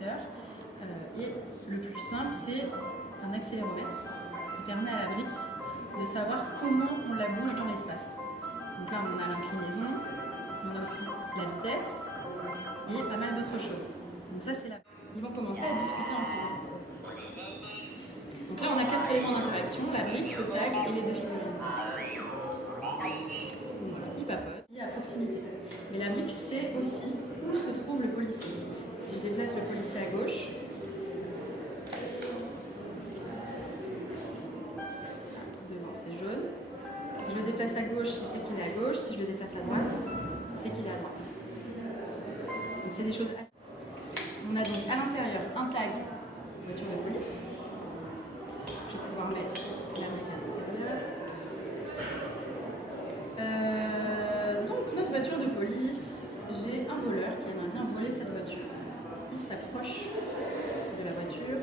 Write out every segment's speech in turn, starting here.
acteurs. Et le plus simple, c'est un accéléromètre qui permet à la brique de savoir comment on la bouge dans l'espace. Donc là, on a l'inclinaison, on a aussi la vitesse et pas mal d'autres choses. Donc ça, c'est la... Ils vont commencer à discuter ensemble. Donc là, on a 4 éléments d'interaction, la brique, le tag et les 2 figurines. Voilà, ils papotent, il est à proximité. Mais la brique sait aussi où se trouve le policier. Si je déplace le policier à gauche, devant c'est jaune. Si je le déplace à gauche, il sait qu'il est à gauche. Si je le déplace à droite, il sait qu'il est à droite. Donc c'est des choses assez... On a donc à l'intérieur un tag, voiture de police. Je vais pouvoir mettre la brique à l'intérieur. Donc notre voiture de police, j'ai un voleur qui aimerait bien voler cette voiture. Il s'approche de la voiture.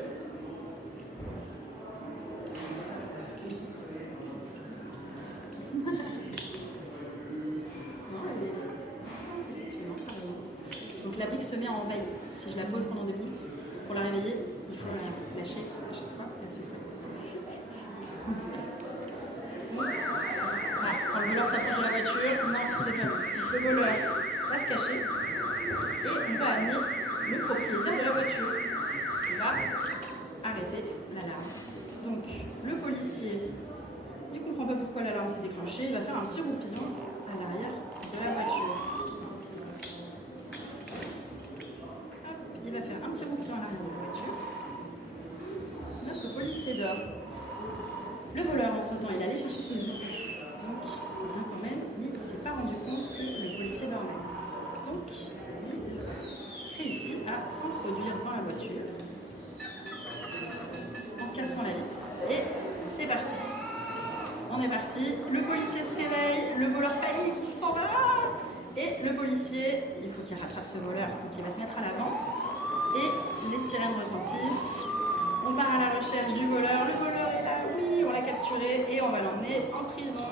Donc la brique se met en veille. Si je la pose pendant 2 minutes, pour la réveiller, il faut la shake à chaque fois, la secouer. Quand le voleur s'approche de la voiture, non, c'est pas bon. Le voleur va se cacher et on va amener le propriétaire de la voiture qui va arrêter l'alarme. Donc le policier, il ne comprend pas pourquoi l'alarme s'est déclenchée, il va faire un petit roupillon à l'arrière de la voiture. Il va faire un petit roupillon à l'arrière de la voiture. Notre policier dort. Le voleur, entre-temps, il allait chercher ses outils. Donc, quand même, il ne s'est pas rendu compte que le policier dormait. Donc, il réussit à s'introduire dans la voiture en cassant la vitre. Et c'est parti. On est parti. Le policier se réveille, le voleur panique, il s'en va. Et le policier, il faut qu'il rattrape ce voleur, donc il va se mettre à l'avant. Et les sirènes retentissent. On part à la recherche du voleur. Le voleur est là, oui, on l'a capturé et on va l'emmener en prison.